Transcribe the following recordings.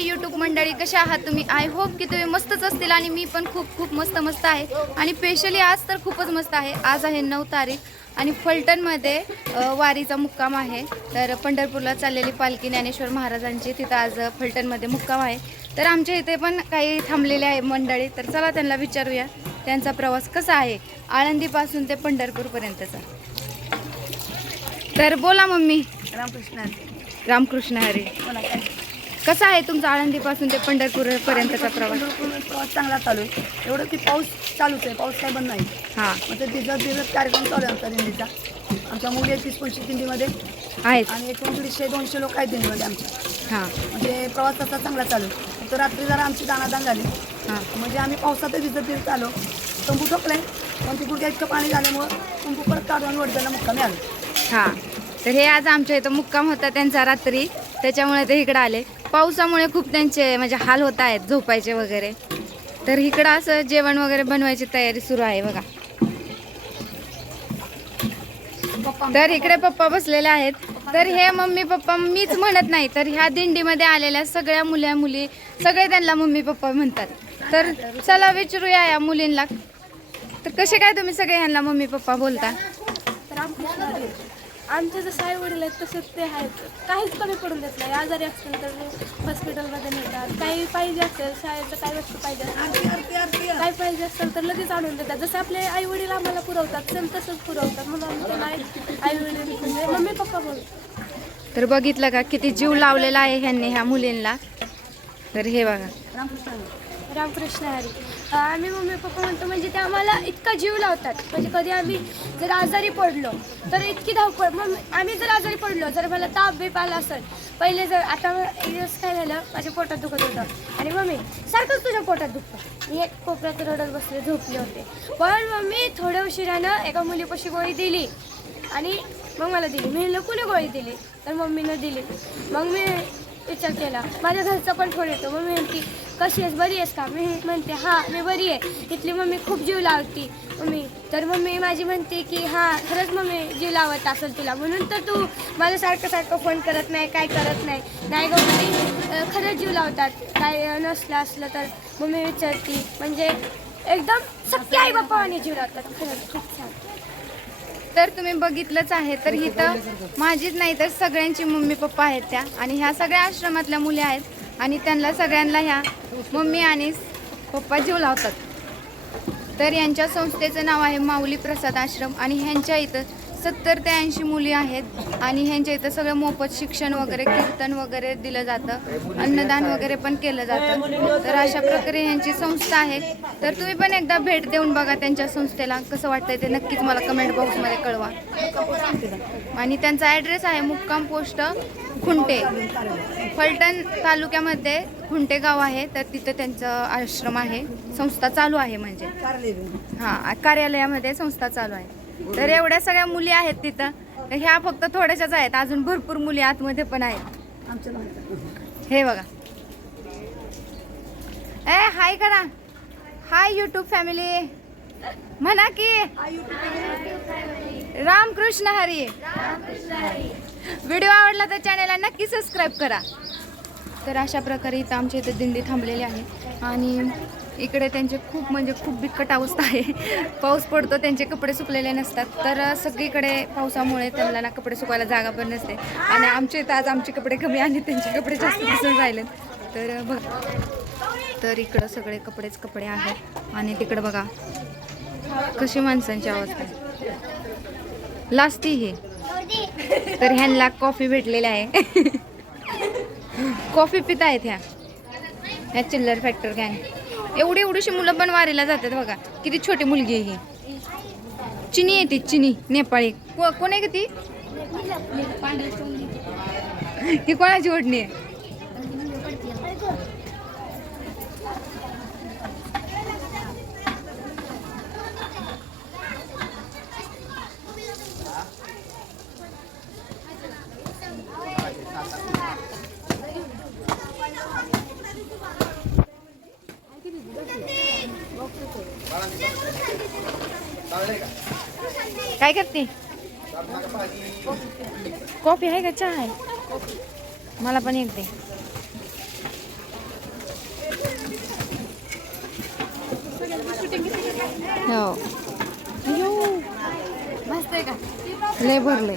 Hi YouTube मंडळी कशा आहात तुम्ही? आय होप की तुम्ही मस्तच असतील आणि मी पण खूप खूप मस्त मस्त आहे. आणि स्पेशली आज तर खूपच मस्त आहे. आज आहे नऊ तारीख आणि फलटणमध्ये वारीचा मुक्काम आहे. तर पंढरपूरला चाललेली पालखी ज्ञानेश्वर महाराजांची तिथं आज फलटणमध्ये मुक्काम आहे. तर आमच्या इथे पण काही थांबलेले आहे मंडळी. तर चला त्यांना विचारूया त्यांचा प्रवास कसा आहे? आळंदीपासून ते पंढरपूरपर्यंतचा. तर बोला मम्मी. रामकृष्ण रामकृष्ण हरी. कसा आहे तुमचा आळंदीपासून ते पंढरपूरपर्यंतचा प्रवास? पंढरपूर प्रवास चांगला चालू आहे. एवढं की पाऊस चालूच आहे. पाऊस काय बंद नाही. हां. मग ते दिवस दिवस कार्यक्रम चालू आहे आमचा दिंडीचा. आमच्या मुली आहेत तीस पंचवीस दिंडीमध्ये. आहेत. आणि एकूण दीडशे दोनशे लोक आहेत दिंडीमध्ये आमच्या. हां. म्हणजे प्रवास तसा चांगला चालू आहे. फक्त रात्री जरा आमची दानादान झाली. हां. म्हणजे आम्ही पावसातच भिजत भिजत आलो तंबू ठोकलाय. पण ती गुडघ्या इतकं पाणी झाल्यामुळं तंबू परत काढून वडद्याला मुक्कामी आलो हां. तर हे आज आमच्या इथं मुक्काम होता त्यांचा रात्री. त्याच्यामुळे ते इकडं आले. पावसामुळे खूप त्यांचे म्हणजे हाल होत आहेत झोपायचे वगैरे. तर इकडं असं जेवण वगैरे बनवायची तयारी सुरू आहे बघा. तर इकडे पप्पा बसलेले आहेत. तर हे मम्मी पप्पा मीच म्हणत नाही तर ह्या दिंडीमध्ये आलेल्या सगळ्या मुल्या मुली सगळे त्यांना मम्मी पप्पा म्हणतात. तर चला विचारूया या मुलींना. तर कसे काय तुम्ही सगळे ह्यांना मम्मी पप्पा बोलता? आमचे जसं आई वडील आहेत तसंच ते आहेत. काहीच कमी पडून देत नाही. आजारी असेल तर हॉस्पिटलमध्ये नेतात. काही पाहिजे असेल शाळेचं काही वस्तू पाहिजे असेल काही पाहिजे असेल तर लगेच आणून देतात. जसं आपले आई वडील आम्हाला पुरवतात सेम तसंच पुरवतात. म्हणून आम्ही त्यांना आई वडील म्हणजे मम्मी पप्पा बोलतो. तर बघितलं का किती जीव लावलेला आहे ह्यांनी ह्या मुलींना तर हे बघा. रामकृष्ण रामकृष्ण हरी. आम्ही मम्मी पप्पा म्हणतो म्हणजे ते आम्हाला इतका जीव लावतात. म्हणजे कधी आम्ही जर आजारी पडलो तर इतकी धावपळ मग आम्ही जर आजारी पडलो जर मला ताप बीप आला असेल पहिले जर आता एक दिवस काय झालं माझ्या पोटात दुखत होतं. आणि मम्मी सारखंच तुझ्या पोटात दुखतं. मी एक कोपऱ्यात रडत बसले झोपले होते. पण मम्मी थोड्या उशिरानं एका मुलीपाशी गोळी दिली. आणि मग मला दिली. मी म्हणलं कुणी गोळी दिली? तर मम्मीनं दिली. मग मी विचार केला. माझ्या घरचं पण फोन येतो. मम्मी म्हणती कशी आहेस? बरी आहेस का? मी म्हणते हां मी बरी आहे. इथली मम्मी खूप जीव लावती. मम्मी तर मम्मी माझी म्हणते की हां खरंच मम्मी जीव लावत असेल तुला. म्हणून तर तू माझ्यासारखं सारखं सारखं फोन करत नाही काय करत नाही. नाही गं मम्मी खरंच जीव लावतात. काय नसलं असलं तर मम्मी विचारती. म्हणजे एकदम सख्या आई बाप्पा आणि जीव लावतात. खरंच खूप छान. तर तुम्ही बघितलंच आहे. तर इथं माझीच नाही तर सगळ्यांची मम्मी पप्पा आहेत त्या. आणि ह्या सगळ्या आश्रमातल्या मुली आहेत. आणि त्यांना सगळ्यांना ह्या मम्मी आणि पप्पा जीव लावतात. तर यांच्या संस्थेचं नाव आहे माऊली प्रसाद आश्रम. आणि ह्यांच्या इथं सत्तर ते ऐंशी मुली आहेत आणि ह्यांच्या इथं सगळं मोफत शिक्षण वगैरे कीर्तन वगैरे दिलं जातं. अन्नदान वगैरे पण केलं जातं. तर अशा प्रकारे ह्यांची संस्था आहे. तर तुम्ही पण एकदा भेट देऊन बघा त्यांच्या संस्थेला. कसं वाटतंय ते नक्कीच मला कमेंट बॉक्समध्ये कळवा. आणि त्यांचा ॲड्रेस आहे मुक्काम पोस्ट खुंटे. फलटण तालुक्यामध्ये खुंटे गाव आहे. तर तिथं त्यांचं आश्रम आहे. संस्था चालू आहे म्हणजे. हां कार्यालयामध्ये संस्था चालू आहे. तर एवढ्या सगळ्या मुली आहेत तिथं. तर ह्या फक्त थोड्याशाच आहेत. अजून भरपूर मुली आतमध्ये पण आहेत. हे बघा. ए हाय करा. हाय यूट्यूब फॅमिली म्हणा की. रामकृष्ण हरी. व्हिडिओ आवडला तर चॅनेलला नक्की सबस्क्राईब करा. तर अशा प्रकारे इथं आमच्या इथं दिंडी थांबलेली आहे. आणि इकडे त्यांचे खूप म्हणजे खूप बिकट अवस्था आहे. पाऊस पडतो त्यांचे कपडे सुकलेले नसतात. तर सगळीकडे पावसामुळे त्यांना ना कपडे सुकायला जागा पण नसते. आणि आमचे इथं आज आमचे कपडे कमी आणि त्यांचे कपडे जास्त दिसून राहिले. तर बघ. तर इकडं सगळे कपडेच कपडे आहेत. आणि तिकडं बघा कशी माणसांची अवस्था आहे. लास्टी हे तर ह्यांना कॉफी भेटलेली आहे. कॉफी पित आहेत ह्या. ह्या चिल्लर फॅक्टर गँग एवढी एवढीशी मुलं पण वारीला जातात बघा. किती छोटी मुलगी आहे ही. चिनी आहे ती चिनी नेपाळी. को कोण आहे का ती? ही कोणाची ओढणी आहे? काय करते? कॉफी आहे का चहा आहे? मला पण एक दे. हो. मस्त भरले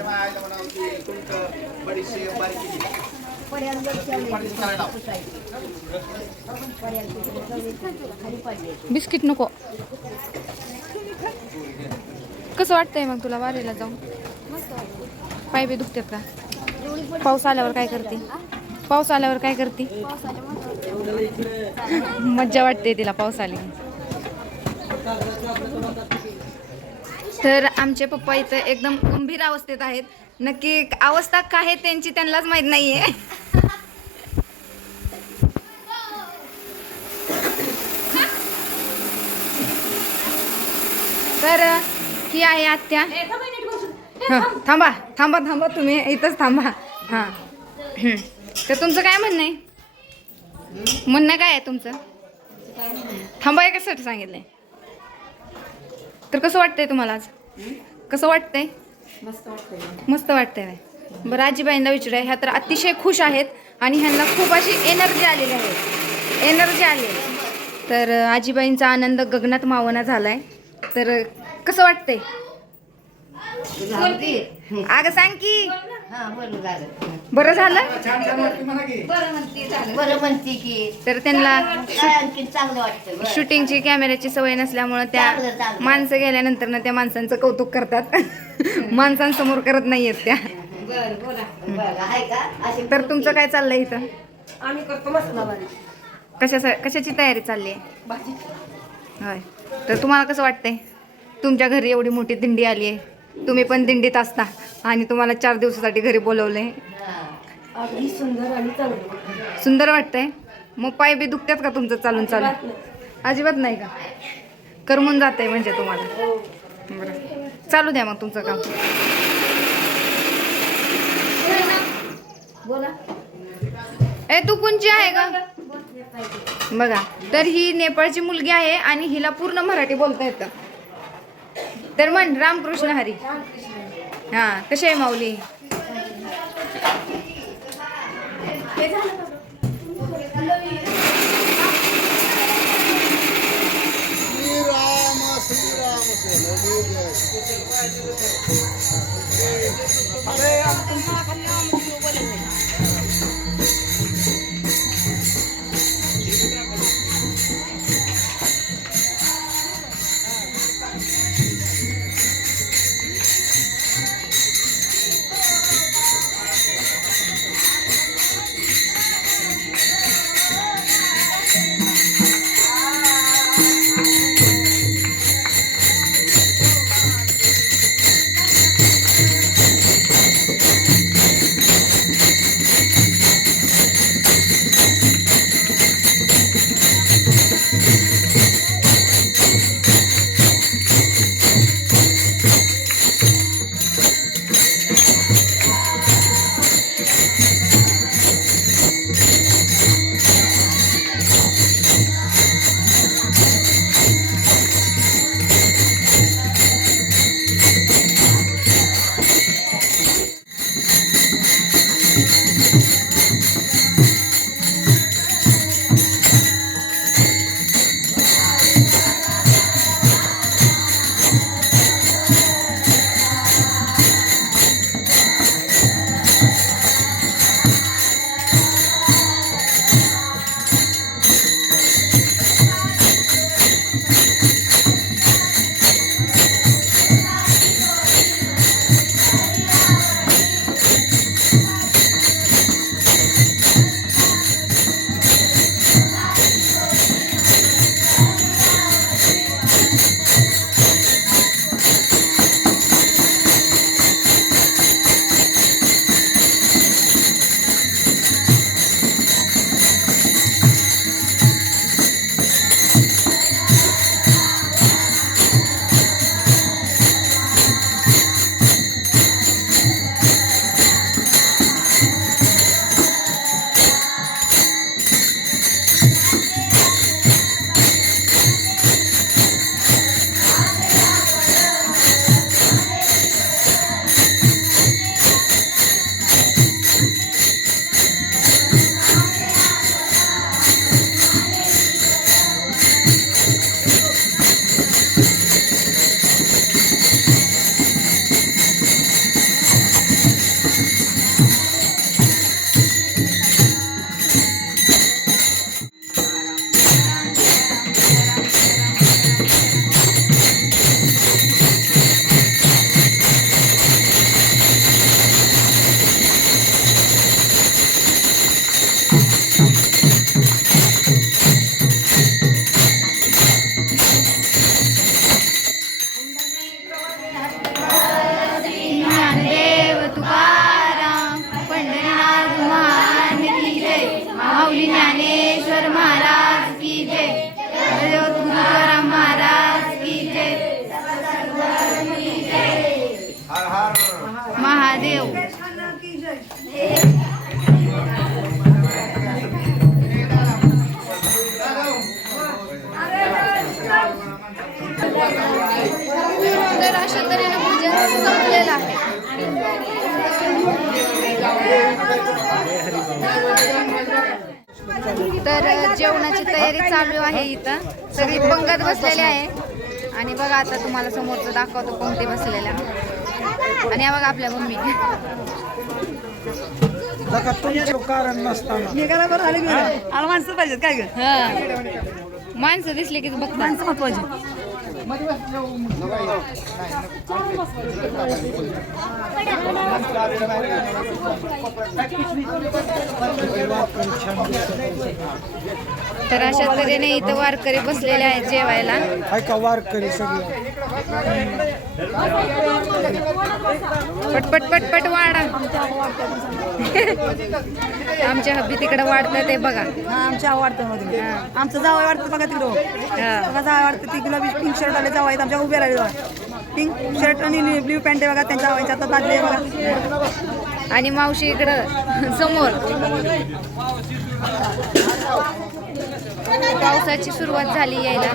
बिस्किट नको. कसं वाटतंय मग तुला वारीला जाऊन? पाय बी दुखतात का? पाऊस आल्यावर काय करते? पाऊस आल्यावर काय करते? मज्जा वाटते तिला पाऊस आली. तर आमचे पप्पा इथं एकदम गंभीर अवस्थेत आहेत. नक्की अवस्था काय आहे त्यांची त्यांनाच माहीत नाहीये. तर ही आहे आत्या? हं, थांबा. थांबा थांबा तुम्ही इथंच थांबा. हां. हं. तर तुमचं काय म्हणणं आहे? म्हणणं काय आहे तुमचं? थांबा कशासाठी सांगितलंय. तर कसं वाटतंय तुम्हाला आज? कसं वाटतंय? मस्त वाटतंय. बरं आजीबाईंना विचारूया. ह्या तर अतिशय खुश आहेत आणि ह्यांना खूप अशी एनर्जी आलेली आहे. एनर्जी आली आहे. तर आजीबाईंचा आनंद गगनात मावना झालाय. तर अं, कसं वाटतंय? अगं सांग की. बरं झालं. बरं म्हणते की. तर त्यांना काय आणखी चांगलं वाटतं बरं. शूटिंगची कॅमेऱ्याची सवय नसल्यामुळं त्या. माणसं गेल्यानंतर ना त्या माणसांचं कौतुक करतात. माणसांसमोर करत नाहीयेत त्या. तर तुमचं काय चाललंय इथं? आम्ही करतो कशाची तयारी चालली आहे? तर तुम्हाला कसं वाटतंय? तुमच्या घरी एवढी मोठी दिंडी आली आहे. तुम्ही पण दिंडीत असता. आणि तुम्हाला चार दिवसासाठी घरी हा. अगदी सुंदर वाटतंय. मग पाय बी दुखतात का तुमचं चालून चालून? अजिबात नाही. का? करमून जाते म्हणजे तुम्हाला. बरं. चालू द्या मग तुमचं काम. बोला. ए तू कोणची आहे का बघा तर ही नेपाळची मुलगी आहे आणि हिला पूर्ण मराठी बोलता येतं. तर म्हण रामकृष्ण हरी. हा कशी आहे माऊली? श्रीराम श्रीराम इथं सगळी पंगत बसलेली आहे. आणि बघा आता तुम्हाला समोरचं दाखवतो पंक्ती बसलेल्या आणि हा बघा आपल्या मम्मी. माणसं पाहिजेत काय ग? हा. माणसं दिसली की बघ माणसं महत्वाची. तर अशा तऱ्हेने इथं वारकरी बसलेले आहेत जेवायला. वारकरी सगळे. पटपट पटपट वाढा. आमच्या हब्बी तिकडे वाढतात ते बघा. हा आमच्या आवडतं मध्ये आमचं जावं वाटतं बघा तिकडं. हा. बघा जावं वाटतं ती गुलाबी पिंक शर्ट आले जावं आहेत आमच्या उभे राहिले बघा. पिंक शर्ट आणि ब्ल्यू पॅन्ट आहे बघा त्यांच्या जावायच्या आता ताजले बघा. आणि मावशी इकडं समोर. पावसाची सुरुवात झाली यायला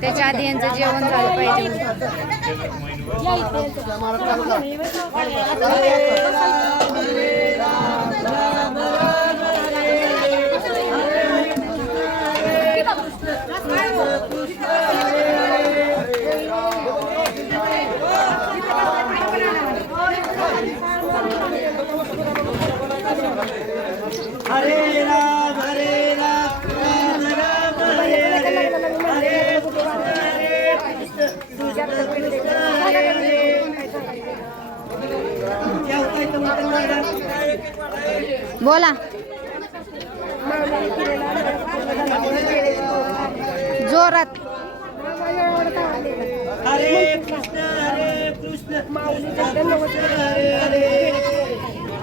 त्याच्या आधी यांचं जेवण झालं पाहिजे हरे राम हरे राम राम राम हरे हरे हरे कृष्ण हरे कृष्ण कृष्ण कृष्ण हरे हरे बोला. जोरात. हरे कृष्ण हरे कृष्ण.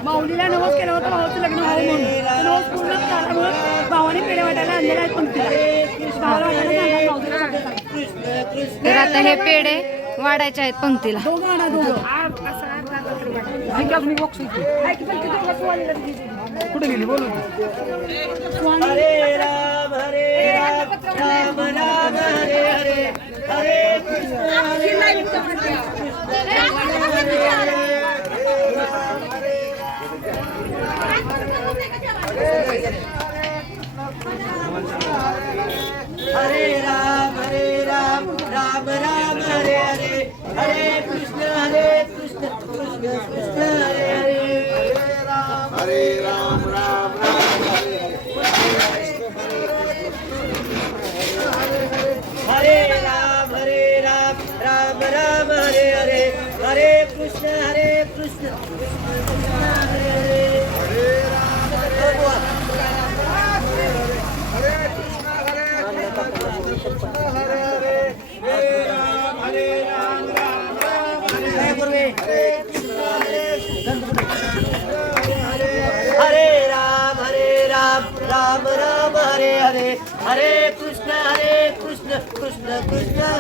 माऊलीला नवस केलं होतं भावाचं लग्न व्हावं म्हणून. नवस पूर्ण झाल्यामुळे भावाने पेढे वाटायला आणलेला आहे पंक्तीला भावाला वाटायला तर आता हे पेढे वाढायचे आहेत पंक्तीला. दोघं आणा दोघं. कुठे गेली बोल हरे राम हरे राम राम राम हरे हरे हरे कृष्ण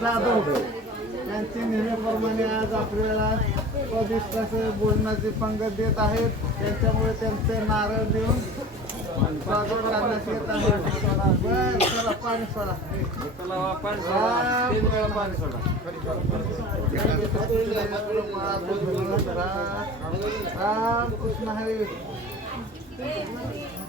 जाधव यांचे नेहमीप्रमाणे आज आपल्याला स्वादिष्टाचे भोजनाची पंगत देत आहेत त्याच्यामुळे त्यांचे नारळ देऊन स्वागत करण्यात येत आहे बर चला. पाणी सोडा हा, पाणी सोडा Krishna Hari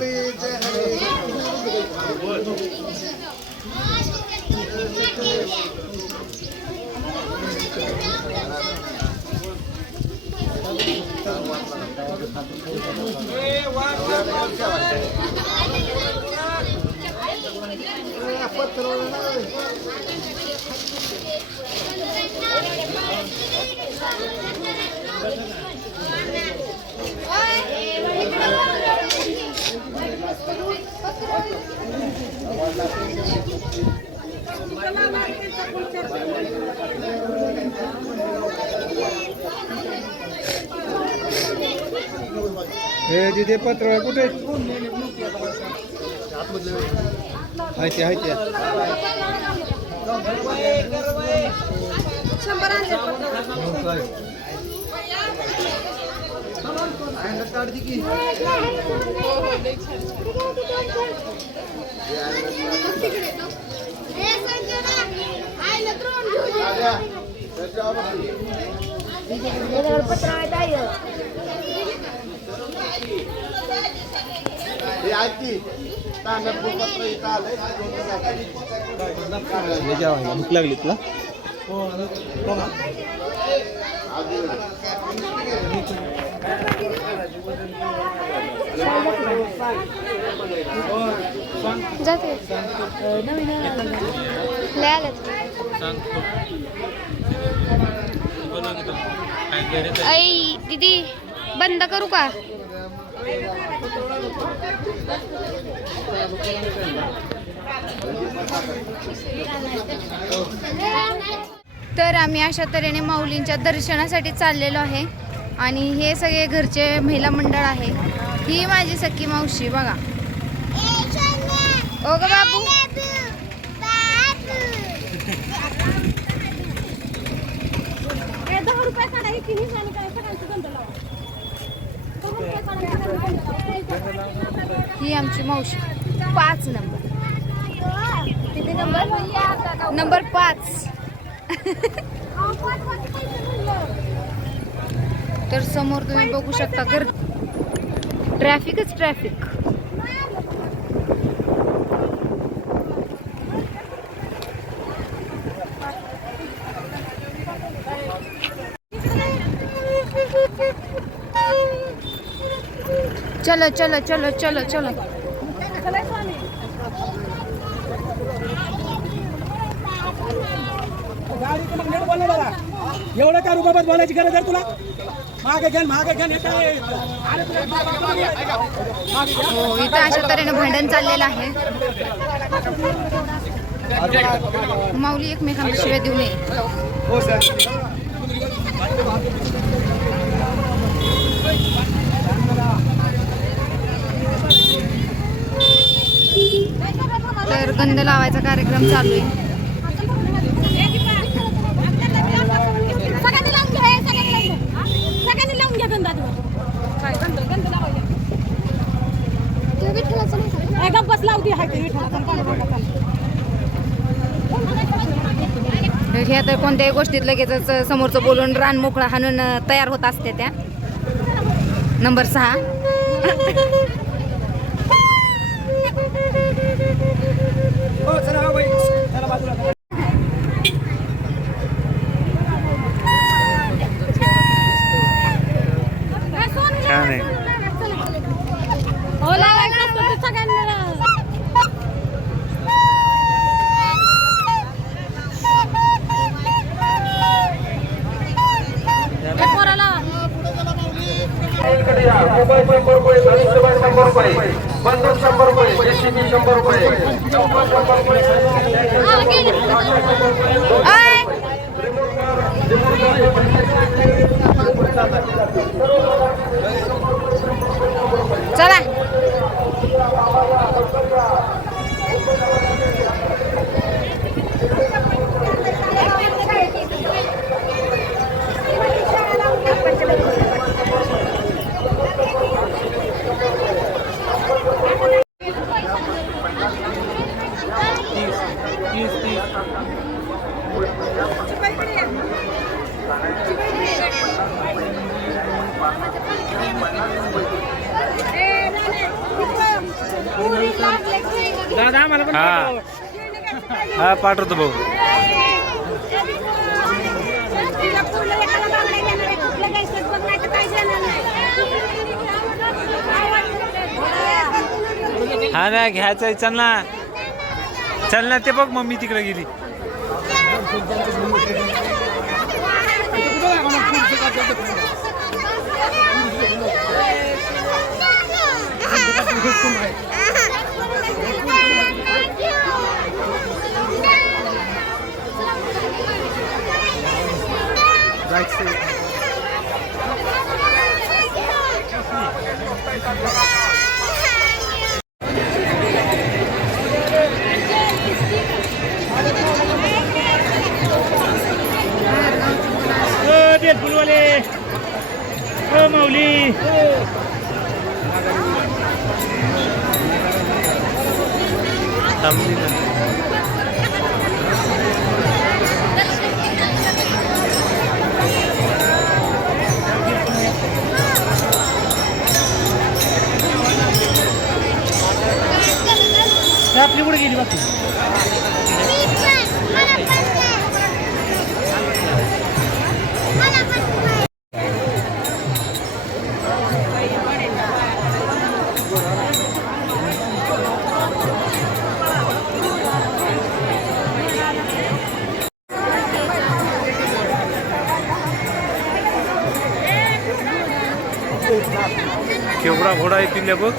Hey, what's up? हे तिथे पत्र. कुठे? आहे ते आहे ते. हे आहे की तांदळपूर पत्र इथं आलंय भूक लागली तुला? जाते. लय आलेत आई दीदी बंद करू का? तर आम्ही अशा तऱ्हेने माऊलींच्या दर्शनासाठी चाललेलो आहे. आणि हे सगळे घरचे महिला मंडळ आहे. ही माझी सखी मावशी बघा. ओ ग बाबू. दहा रुपये हे आमची मावशी. पाच नंबर. किती नंबर नंबर पाच. तर समोर तुम्ही बघू शकता घर ट्रॅफिकच ट्रॅफिक. चलो चलो चलो चलो चलो। एवढं का रुबाबात बोलायची गरज आहे तुला? मागे घ्या मागे घ्या हे. हो इथं अशा तऱ्हेने भांडण चाललेलं आहे. माऊली एकमेकांना शिव्या देऊ नये. तर गंध लावायचा कार्यक्रम चालू आहे. हाय. तर कोणत्याही गोष्टीत लगेचच समोरचं बोलून रान मोकळा हाणून तयार होत असते त्या. नंबर सहा हो, चला, हा, बाई. चला बाजूला. छान आहे हो, लावायचं असतं ते सगळ्यांना. ए, पोरं लावा. इकडे या मोबाईल शंभर रुपये धनुष्यबाई शंभर रुपये बंदूक शंभर रुपये जेसीबी शंभर रुपये चौका शंभर रुपये हा, गेली. अय! चला हा हा भाऊ. हा ना घ्यायचंय चल ना. चल ना ते बघ मम्मी तिकडे गेली. आपली कुठे गेली बाकी केवढा घोडा आहे पिल्ल्या बघ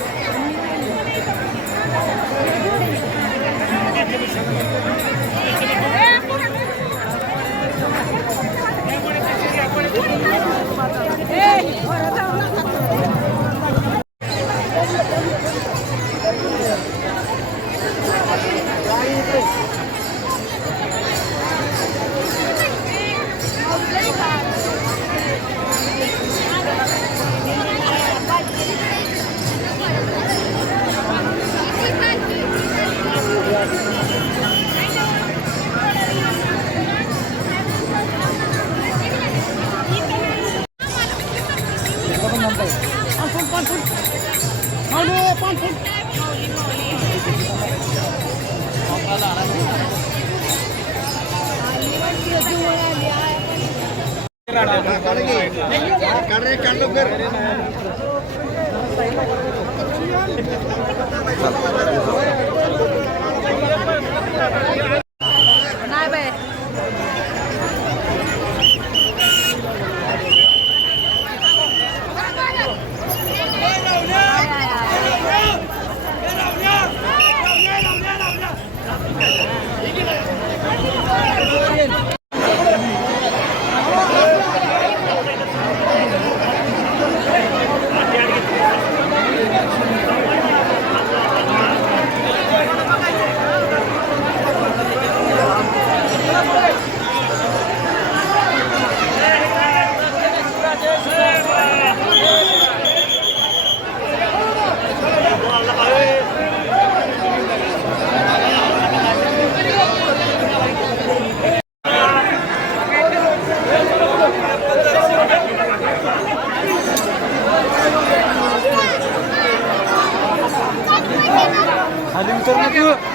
ना तू